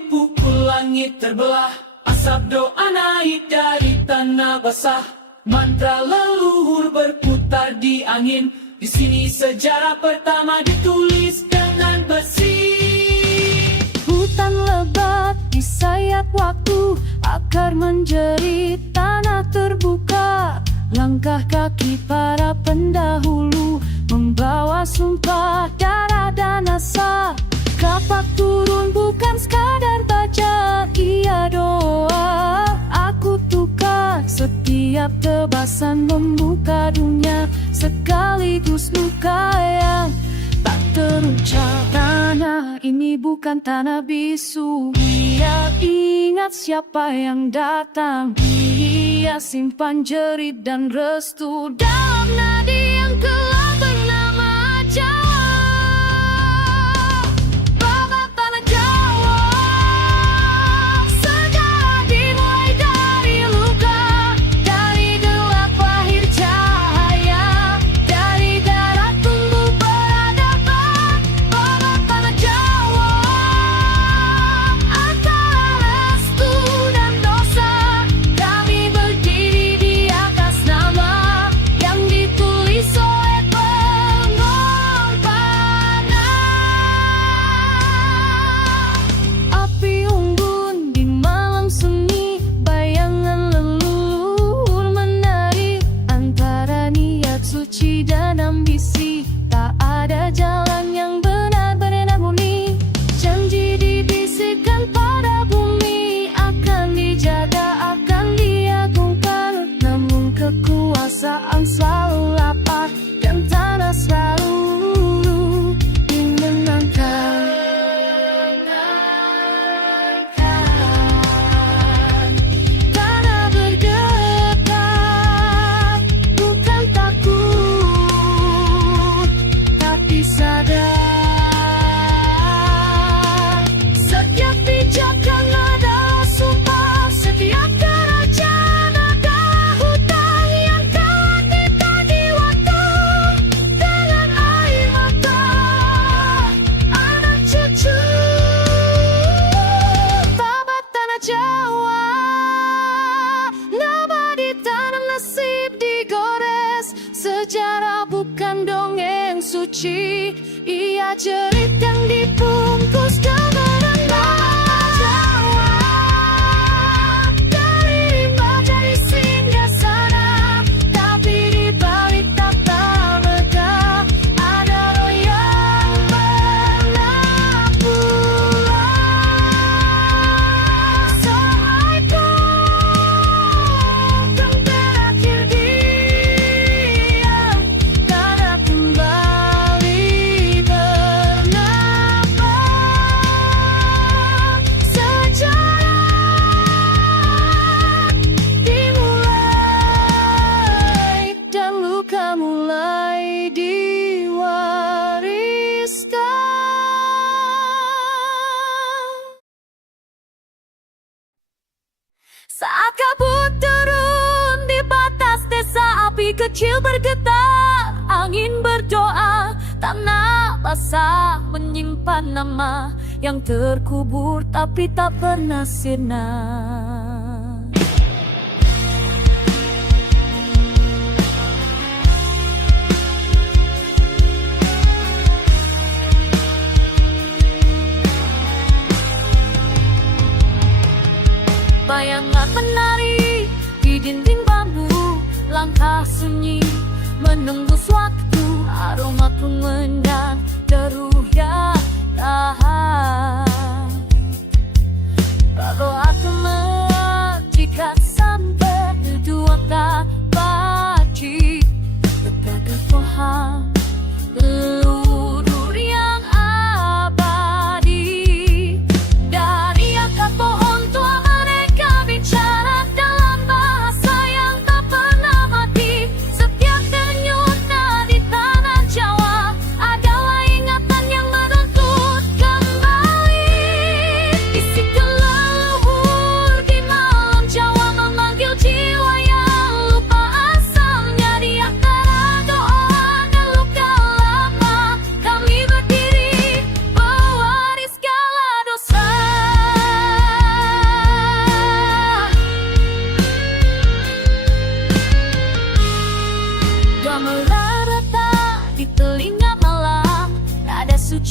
dipukul langit terbelah, asap doa naik dari tanah basah. Mantra leluhur berputar di angin, di sini sejarah pertama ditulis dengan besi. Hutan lebat disayat waktu, akar menjerit, tanah terbuka. Langkah kaki para pendahulu membawa sumpah darah dan asa. Kapak turun bukan sekadar baca, ia doa. Aku tukar setiap tebasan membuka dunia, sekaligus luka yang tak terucap. Tanah ini bukan tanah bisu, ia ingat siapa yang datang. Ia simpan jerit dan restu dalam nadi yang gelap bernama Jawa. Babat tanah Jawa, sejarah dimulai dari luka, dari gelap lahir cahaya, dari darah tumbuh peradaban. Babat tanah Jawa, antara restu dan dosa, kami berdiri di atas nama yang ditulis oleh pengorbanan. Api unggun di malam sunyi, bayangan leluhur menari, antara niat suci dan ambisi, tak ada jalan yang benar-benar murni. Janji dibisikkan pada bumi, akan dijaga, akan diagungkan. Namun kekuasaan selalu lapar, dan tanah selalu dimenangkan. Tanah bergetar, bukan takut, tapi sadar. Setiap pijakan adalah sumpah, setiap kerajaan adalah hutang yang telah ditagih waktu. Dengan air mata anak cucu, Babat tanah Jawa, nabadi tanah nasib digores. Sejarah bukan dongeng suci, ia jerit yang dibungkus kebenaran. Jawa, dari rimba, dari singgasana, tapi di balik tata megah ada roh yang pernah pulang. Sampai pun kan berakhir diam, karena kembali bernafas. Sejarah dimulai, dan luka mulai diwariskan. Saat kabut turun di batas desa, api kecil bergetar, angin berdoa, tanah basah menyimpan nama yang terkubur tapi tak pernah sirna. Bayangan menari di dinding bambu, langkah sunyi menembus waktu, aroma pun menang, deruh yang tahan. Kalau aku menjikat sampai dua tak baci, betapa pohon leluhur yang abadi. Dari akar pohon tua mereka bicara dalam bahasa yang tak pernah mati. Setiap denyut nadi tanah Jawa adalah ingatan yang menuntut kembali. Isi leluhur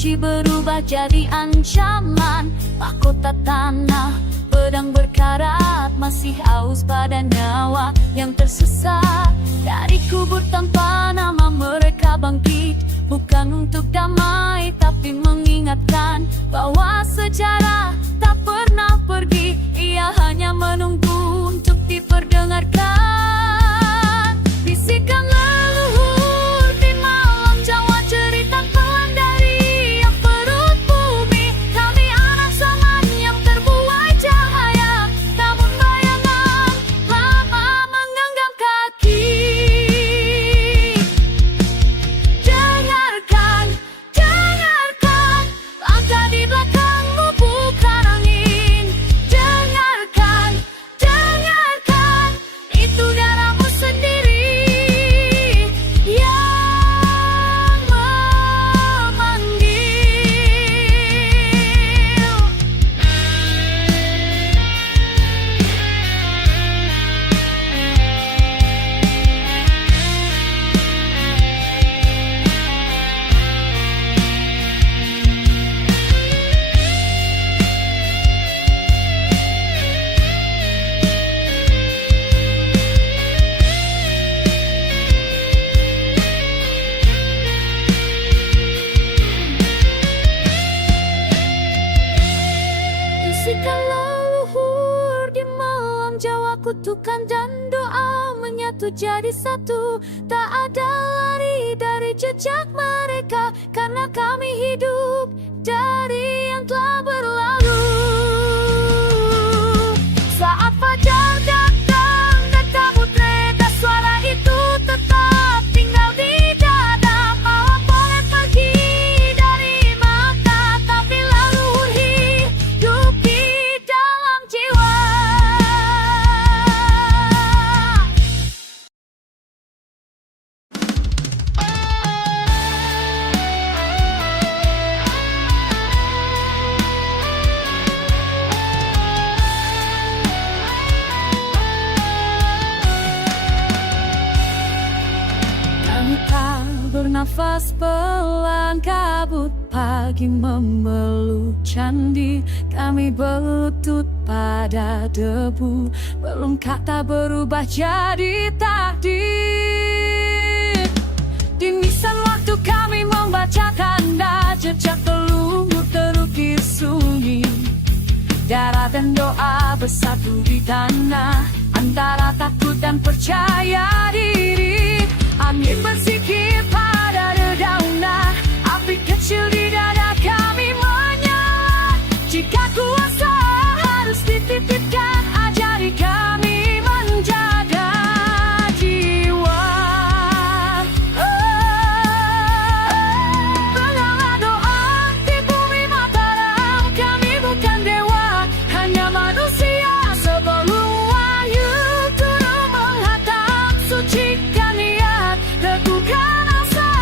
suci berubah jadi ancaman. Mahkota tanah, pedang berkarat, masih haus pada nyawa yang tersesat. Dari kubur tanpa nama mereka bangkit, bukan untuk damai tapi mengingatkan bahwa sejarah tak pernah pergi. Ia hanya menunggu untuk diperdengarkan. Bisikan leluhur di malam Jawa, cerita pelan dari yang perut bumi. Kami anak zaman yang terbuai cahaya, namun bayangan lama menggenggam kaki. Dengarkan, dengarkan, langkah di belakangmu bukan angin. Dengarkan, dengarkan, itu darahmu sendiri yang memanggil. Bisikan leluhur di malam Jawa, kutukan dan doa menyatu jadi satu. Tak ada lari dari jejak mereka, karena kami hidup dari yang telah berlalu. Saat fajar datang dan kabut reda, suara itu tetap tinggal di dada. Malam boleh pergi dari mata, tapi leluhur hidup di dalam jiwa. Kami tak bernafas pelan, kabut pagi memeluk candi. Kami berlutut pada debu, belum kata berubah jadi takdir. Di nisan waktu kami membaca tanda, jejak leluhur terukir sunyi. Darah dan doa bersatu di tanah, antara takut dan percaya diri. Angin bersikir pada dedaunan, api kecil di dada kami menyala. Jika kuasa harus dititipkan, ajari kami menjaga jiwa. Berilah doa di bumi Mataram, kami bukan dewa, hanya manusia. Sebelum wahyu turun menghadap, sucikan niat, teguhkan asa.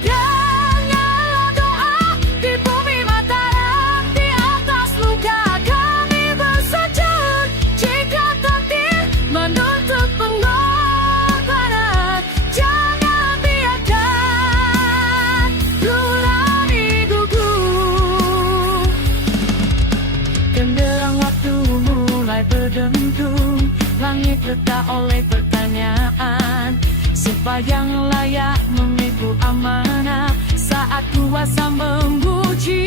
Dengarlah doa di bumi Mataram, di atas luka kami bersujud. Jika takdir menuntut pengorbanan, jangan biarkan nurani gugur. Genderang waktu mulai berdentum, langit retak oleh pertanyaan. Siapa yang layak memikul amanah saat kuasa menguji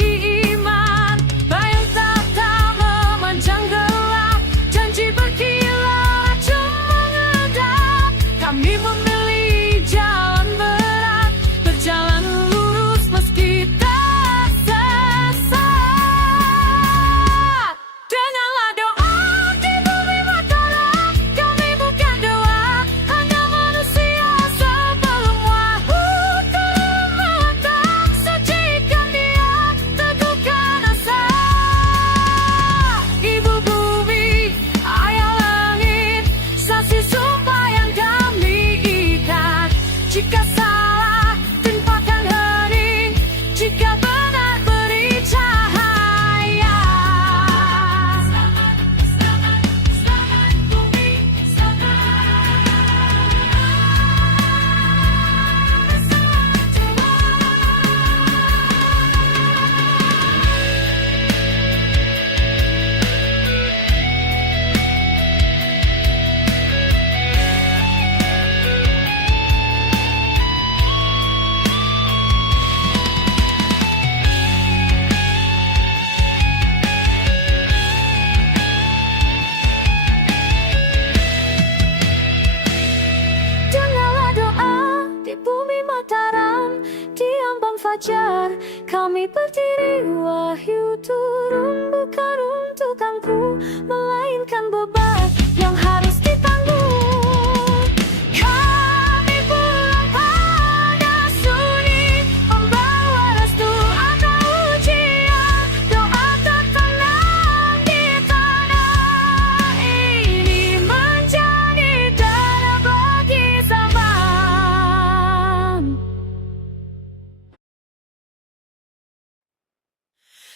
iman? Bayang tak memanjang gelap, janji berkilat cemerlang. Kami memilih jalan berat, berjalan lurus meski tersesat. Dengarlah doa di bumi Mataram, kami bukan dewa, hanya manusia. Sebelum wahyu turun menghadap, sucikan niat, teguhkan asa. Ibu bumi, ayah langit, mataram di ambang fajar. Kami berdiri, wahyu turun bukan untuk angku, melainkan beban yang harus ditanggung. Kami pulang pada sunyi, membawa restu atau ujian. Doa tertanam di tanah ini, menjadi darah bagi zaman.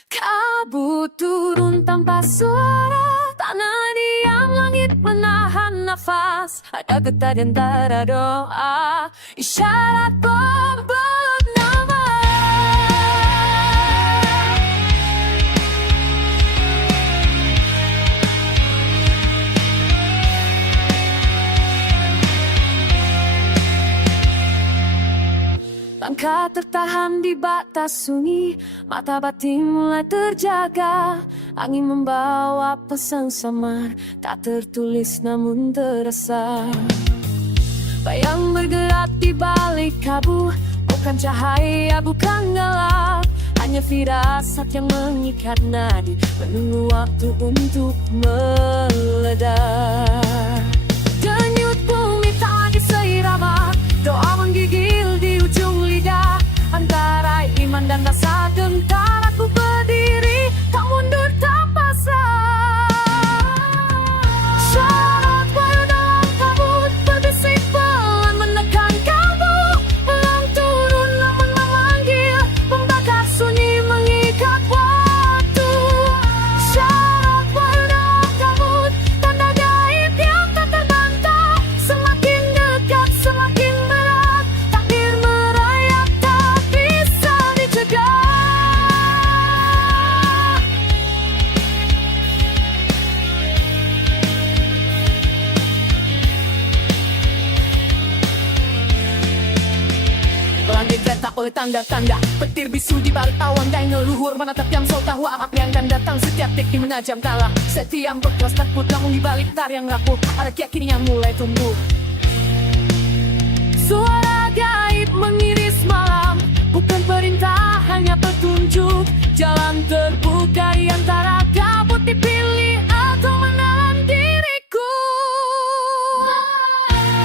Kabut turun tanpa suara, tanah diam, langit menahan nafas. Ada getar di antara doa, isyarat pembelot nama. Langkah tertahan di batas sunyi, mata batin mulai terjaga. Angin membawa pesan samar, tak tertulis namun terasa. Bayang bergerak di balik kabut, bukan cahaya, bukan gelap, hanya firasat yang mengikat nadi, menunggu waktu untuk meledak. Denyut bumi tak lagi seirama, doa menggigil di ujung lidah. Antara iman dan rasa gentar, aku berdiri, tak mundur, tak pasrah. Syarat baru dalam kabut, berbisik pelan menekan kalbu. Belum turun namun memanggil, membakar sunyi mengikat waktu. Syarat baru dalam kabut, tanda gaib yang tak terbantah. Semakin dekat, semakin berat, takdir merayap tak bisa dicegah. Langit retak oleh tanda-tanda, petir bisu di balik awan dan leluhur menatap yang so tahu apa yang akan datang. Setiap detik menajam kalah, setiap berkeras takut, namun di balik tar yang rapuh ada keyakinan yang mulai tumbuh. Suara gaib mengiris malam, bukan perintah, hanya petunjuk. Jalan terbuka di antara kabut, dipilih atau menelan diriku.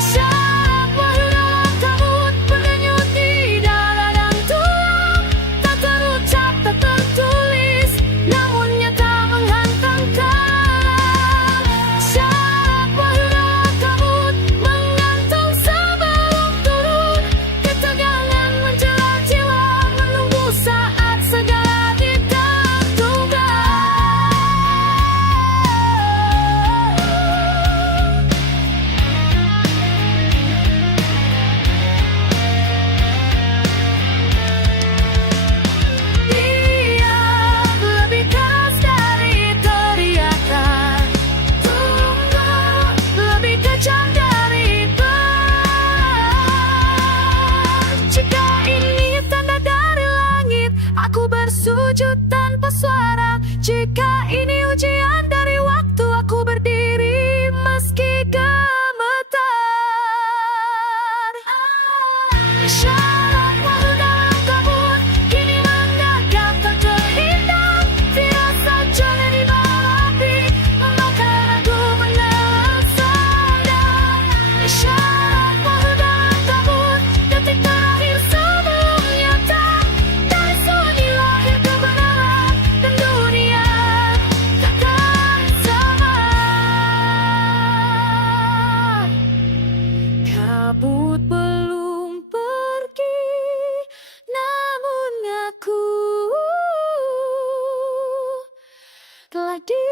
Syarat baru dalam kabut, berdenyut di dada dan tulang. Tak terucap, tak tertulis, namun nyata menghantam kalah. Syarat baru dalam kabut, mengantung sebelum turun. Ketegangan menjerat jiwa, menunggu saat segala ditentukan. Dia lebih keras dari teriakan, tunggu lebih kejam dari perang. Jika ini tanda dari langit, aku bersujud tanpa suara. Jika ini ujian dari waktu, aku berdiri meski gemetar. Syarat baru dalam kabut, kini mendekat tak terhindar. Firasat jalan di bawah api, membakar aku menelan sadar. Syarat baru dalam kabut, detik terakhir sebelum nyata. Dari sunyi lahir kebenaran, dan dunia takkan sama. Kabut belum pergi, namun aku telah dipilih.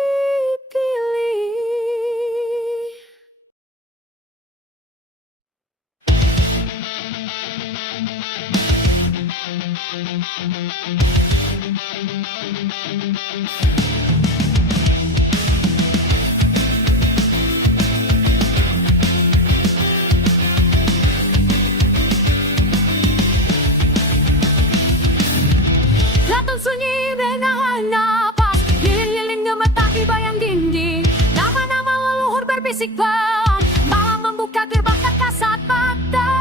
Datang sunyi dengan napas, lilin-lilin gemetar di bayang dinding. Nama-nama leluhur berbisik pelan, malam membuka gerbang tak kasat mata.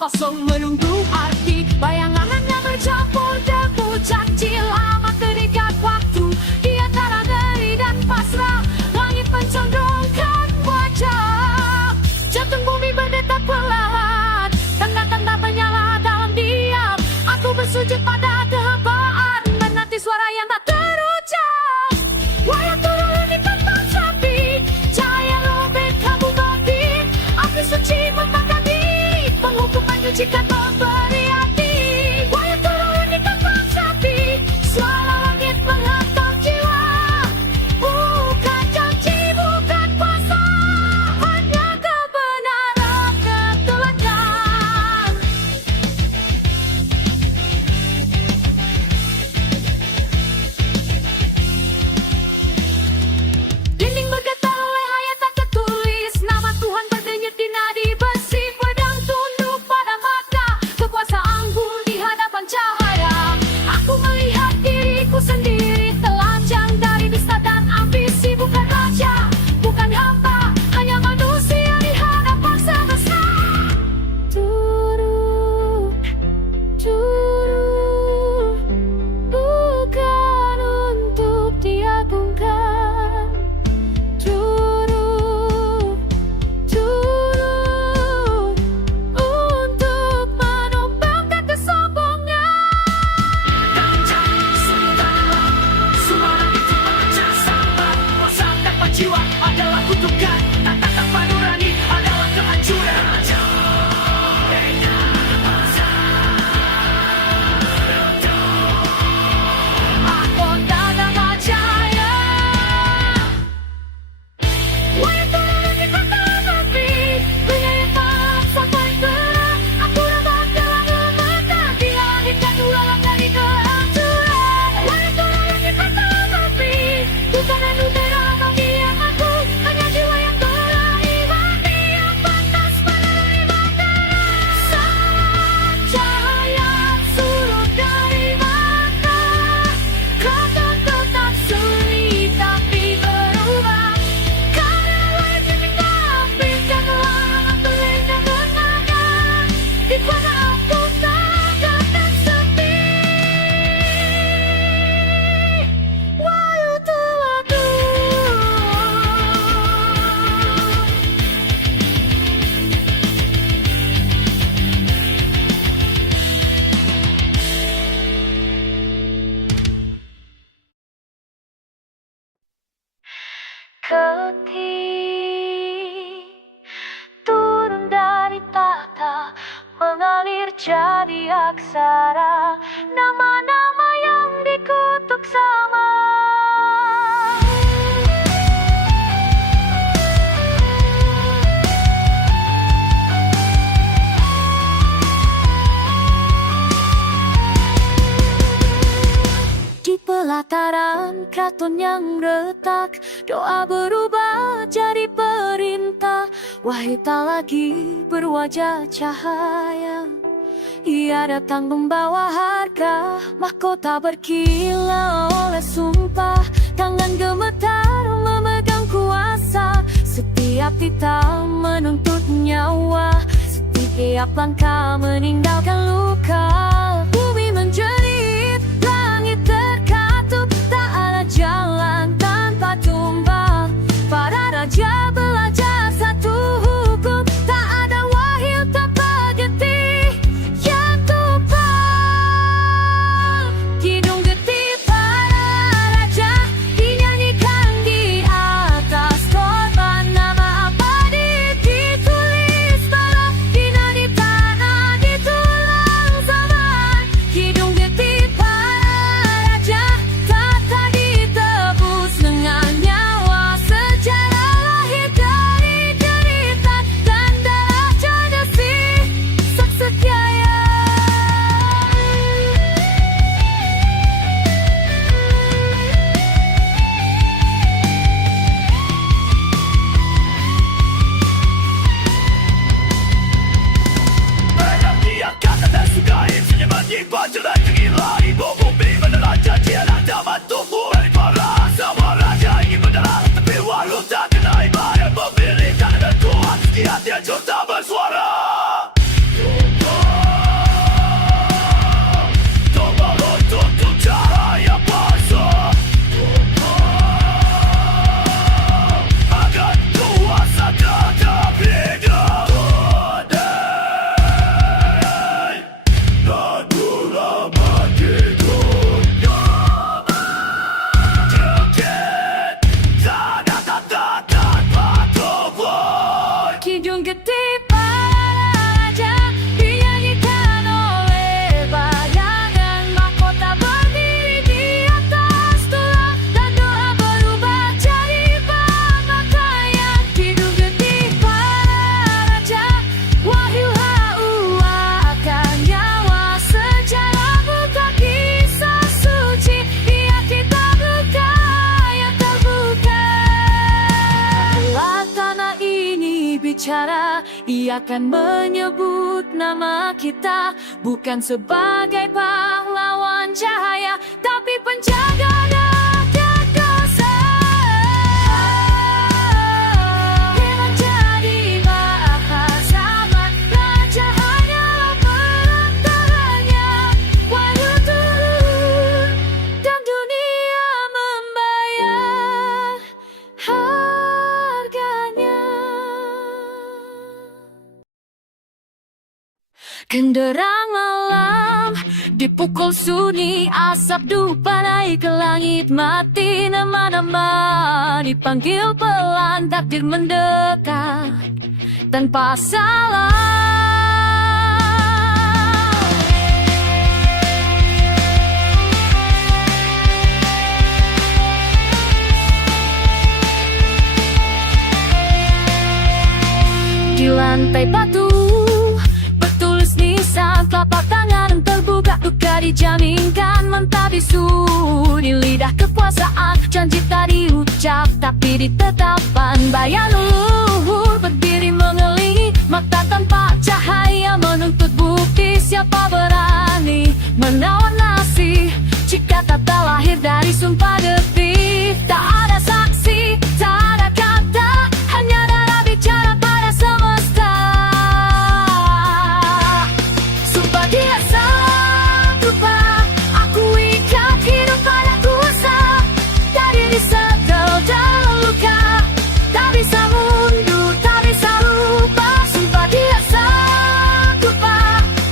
kosong menunggu arti. Bayangannya bercampur debu cacil, amat terikat waktu di antara ngeri dan pasrah. Langit mencondongkan wajah, jantung bumi berdetak perlahan, tanda-tanda menyala dalam diam. Aku bersujud pada kehampaan, menanti suara yang tak terucap. Wayang turun di tempat sepi, cahaya robek kamu babi. Api suci membakar di penghukum menyucikan memberi hati. Wayang turun di tempat sepi, suara langit menghantam jiwa. Bukan janji, bukan kuasa, hanya kebenaran keteladan. Dinding bergetar oleh hayat tak tertulis, nama Tuhan berdenyut di nadi besi. Pedang tunduk pada mata, kekuasaan pun di hadapan cahaya. Aku melihat diriku sendiri, telanjang dari dusta dan ambisi. Bukan raja, bukan hamba, hanya manusia di hadapan semesta. Turu, turu, bukan untuk diagungkan. Turu, turu, untuk menumpangkan kesombongan. Suara itu memecah sabar, kuasa dapat jiwa adalah kutukan, tatapan nurani adalah kehancuran. Mahkota dan jaya, wayang turun di kota api, menyayat sampai gerak. Aku rebah dalam lemata, dilahirkan ulang dari kehancuran. Wayang turun di kota api, bukan anutera bagi yang aku, hanya jiwa yang berakhir mati, yang pantas menerima darah. Saat cahaya surut dari mata, kata tetap sunyi tapi berubah. Karena wayang kita berikan larangan berlindung bernada, di mana aku takkan dan sepi. Wahyu teladan. Ketik turun dari tahta, mengalir jadi aksara, nama-nama yang dikutuk sama. Di pelataran keraton yang retak, doa berubah jadi perintah. Wahyu tak lagi berwajah cahaya, ia datang membawa harga. Mahkota berkilau oleh sumpah, tangan gemetar memegang kuasa. Setiap titah menuntut nyawa, setiap langkah meninggalkan luka. Bumi menjerit, langit terkatup, tak ada jalan tanpa tumbang. Para raja belajar satu hukum, tak ada wahyu tanpa getih yang tumpah. Kidung getih para raja dinyanyikan di atas korban. Nama abadi ditulis barang di nadi tanah, di tulang zaman. Kidung getih para raja tak ditebus dengan nyawa. Sejarah lahir Hidung getih para raja dinyanyikan oleh bayangan mahkota berdiri di atas tulang dan doa berubah jadi pemakaian. Hidung getih para raja wahyu akan nyawa sejarah buka kisah suci di hati terbuka yang terbuka. Bila tanah ini bicara, ia akan menyebut nama kita bukan sebagai pahlawan cahaya, tapi penjaga dan dosa. Dengan jadi bahasa raja hanyalah perantaranya, wahyu turun dan dunia membayar harganya. Genderang malam dipukul sunyi, asap dupa naik ke langit, mati nama-nama dipanggil pelan, takdir mendekat tanpa salah. Di lantai batu bertulis nisan telapak tangan terbuka, duka dijaminkan mentah bisu di lidah kekuasaan. Janji tak diucap tapi ditetapkan, bayang leluhur berdiri mengelilingi, mata tanpa cahaya menuntut bukti. Siapa berani menawan nasib jika kata lahir dari sumpah getih? Tak ada saksi, tak ada kata, hanya darah bicara pada semesta. Sumpah dia sanggupa, aku ikat hidup pada kuasa. Dari disegel dalam luka, tak bisa mundur, tak bisa lupa. Sumpah dia sanggupa,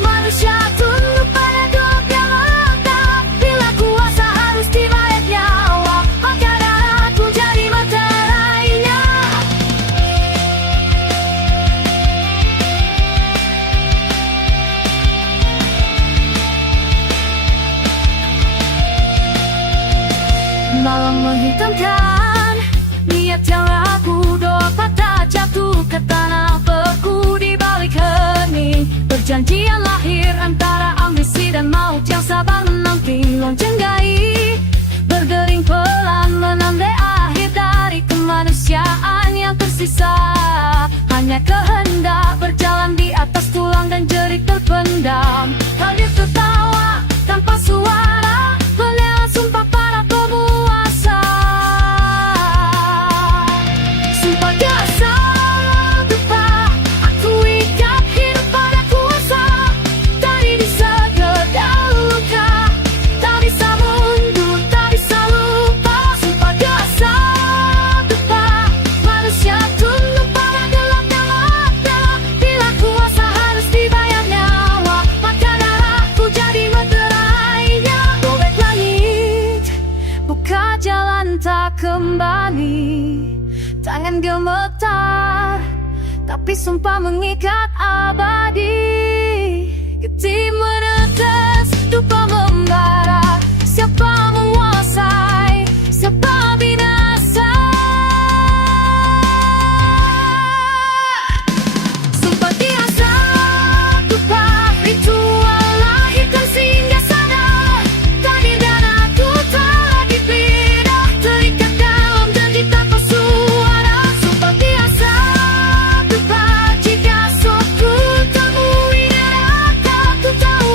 manusia tunduk pada doa yang lengkap. Bila kuasa harus dibayar nyawa, maka darahku jadi materainya. Malam menghitamkan niat yang ragu, doa patah jatuh ke tanah beku di balik hening. Perjanjian lahir antara ambisi dan maut yang sabar menanti lonjenggai, berdering pelan menandai akhir dari kemanusiaan yang tersisa. Hanya kehendak berjalan di atas tulang dan jerit terpendam. Hadir tertawa tanpa suara, bela sumpah para penguasa. Sumpah dia sanggupa, aku ikat hidup pada kuasa. Dari disegel dalam luka, tak bisa mundur, tak bisa lupa. Sumpah dia sanggupa, manusia tunduk pada gelap yang ada. Bila kuasa harus dibayar nyawa, maka darahku jadi materainya. Robek langit, buka jalan tak kembali, tangan gemetar, tapi sumpah mengikat abadi. Getih menetes, dupa membara. Siapa menguasai, siapa binasa? Sumpah dia sanggupa, ritual lahirkan singgah sana. Tadi dan aku telah dipindah, terikat dalam janji tanpa suara. Sumpah dia sanggupa, jika esok ku temui neraka, ku tahu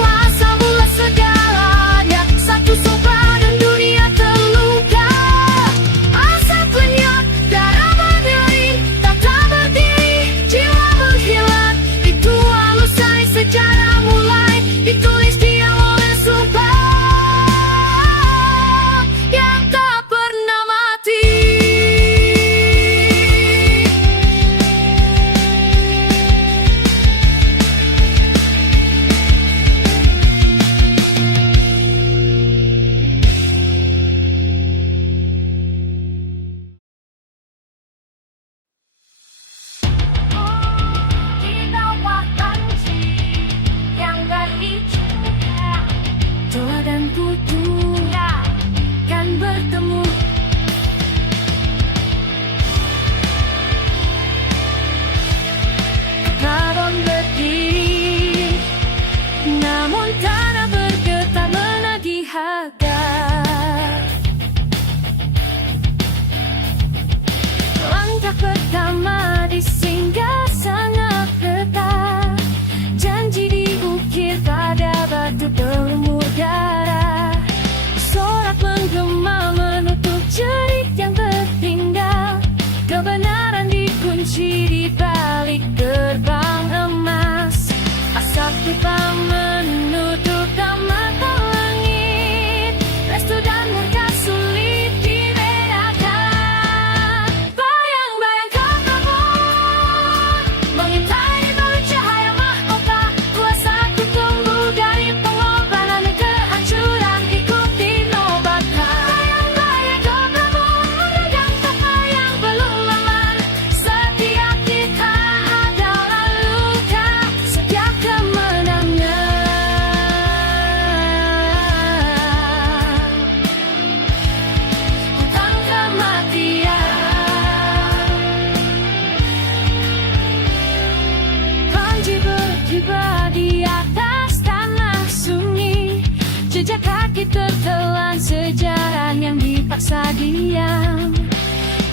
tiba di atas tanah sunyi. Jejak kaki tertelan sejarah yang dipaksa diam.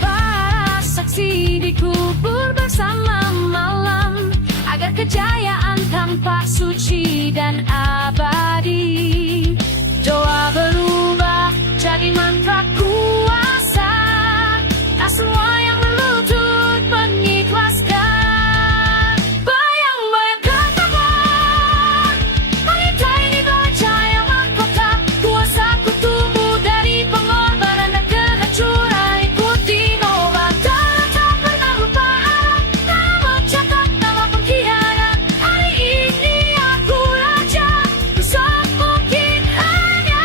Para saksi dikubur bersama malam, agar kejayaan tampak suci dan abadi. Doa berubah jadi mantra kuasa, tak semua yang berlutut mengikhlaskan. Bayang-bayang ketakutan wanita ini bawah cahaya mahkota. Kuasaku tumbuh dari pengorbanan dan kehancuran. Ikuti obat tak pernah lupa arah, nama catat, nama pengkhianat. Hari ini aku raja, besar mungkin hanya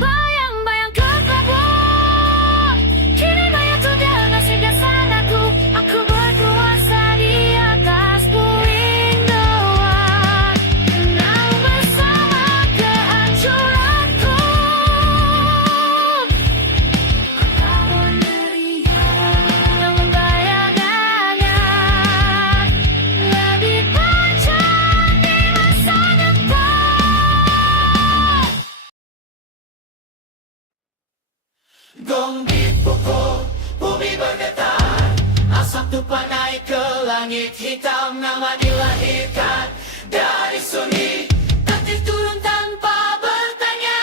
bayang-bayang kekabut. Kini bayang sudah nasibnya sanaku. Aku berkuasa di atas puing doa. Tenang bersama kehancuranku. Lawan dari yang membayangannya lebih panjang di masa depan. Gong dipukul, bumi bergetar. Asap tumpah naik ke langit hitam. Nama dilahirkan dari sunyi. Takdir turun tanpa bertanya.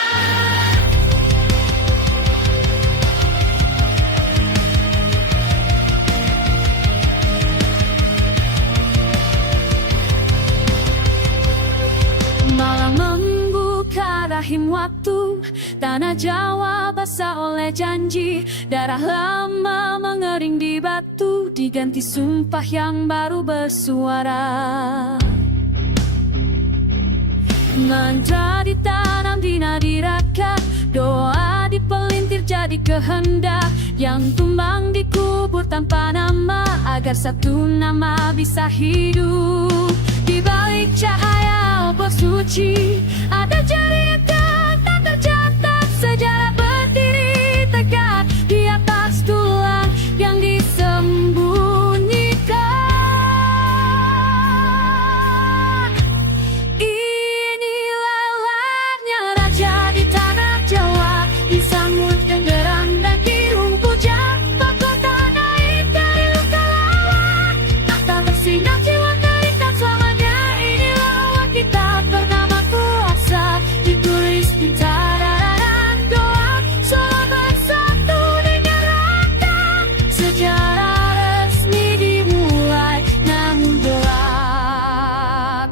Malam membuka rahim waktu. Tanah Jawa basah oleh janji. Darah lama mengering di batu, diganti sumpah yang baru bersuara. Mantra ditanam di nadi raka, doa dipelintir jadi kehendak. Yang tumbang dikubur tanpa nama, agar satu nama bisa hidup. Di balik cahaya obor suci, ada cerita tak tercatat. Sejarah berdiri tegak di atas tulang yang disembunyikan. Inilah lahirnya raja di tanah Jawa, disambut genderang dan biru puja. Mahkota naik dari luka lawan, tak bersinar jiwa terikat selamanya. Inilah wanita bernama kuasa, ditulis di tararan doa. Solo bersatu dengan rata, sejarah resmi dimulai namun gelap.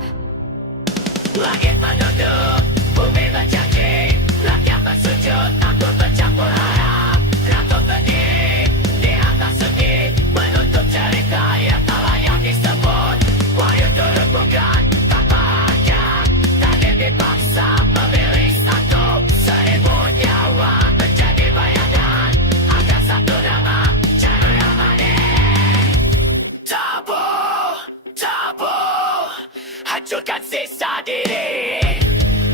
Langit menunduk, bumi berjanji. Rakyat bersujud, takut bercampur harap. Ratu berdiri di atas sunyi, menutup cerita yang tak layak disebut. Wahyu turun bukan tanpa hajat, takdir dipaksa memilih satu. 1000 nyawa menjadi bayangan, agar satu nama cahaya manis. Tabu, tabu, hancurkan sisa diri.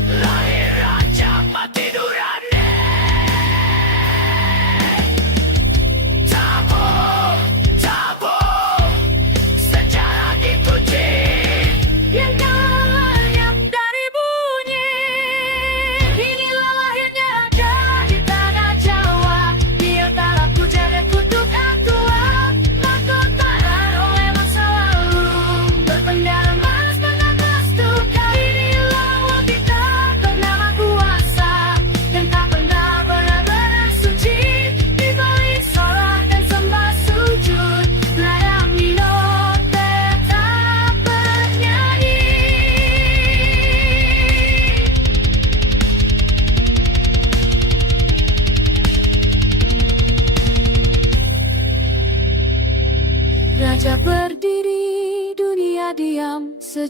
Lahir raja mati nurani. Tabu, tabu, sejarah dikunci. Yang lenyap dari bunyi. Inilah lahirnya raja di tanah Jawa. Dia tak puja dan kutuk aktual. Mahkotaan oleh masa lalu, berpendara emas mengatas tukar. Inilah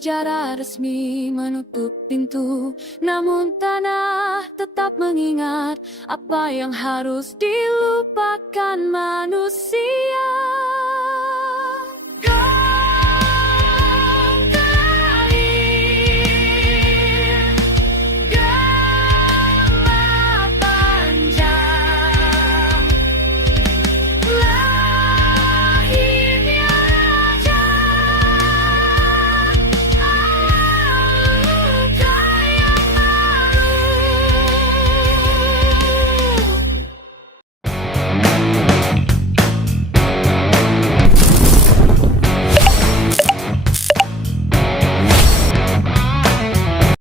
sejarah resmi menutup pintu, namun tanah tetap mengingat apa yang harus dilupakan manusia.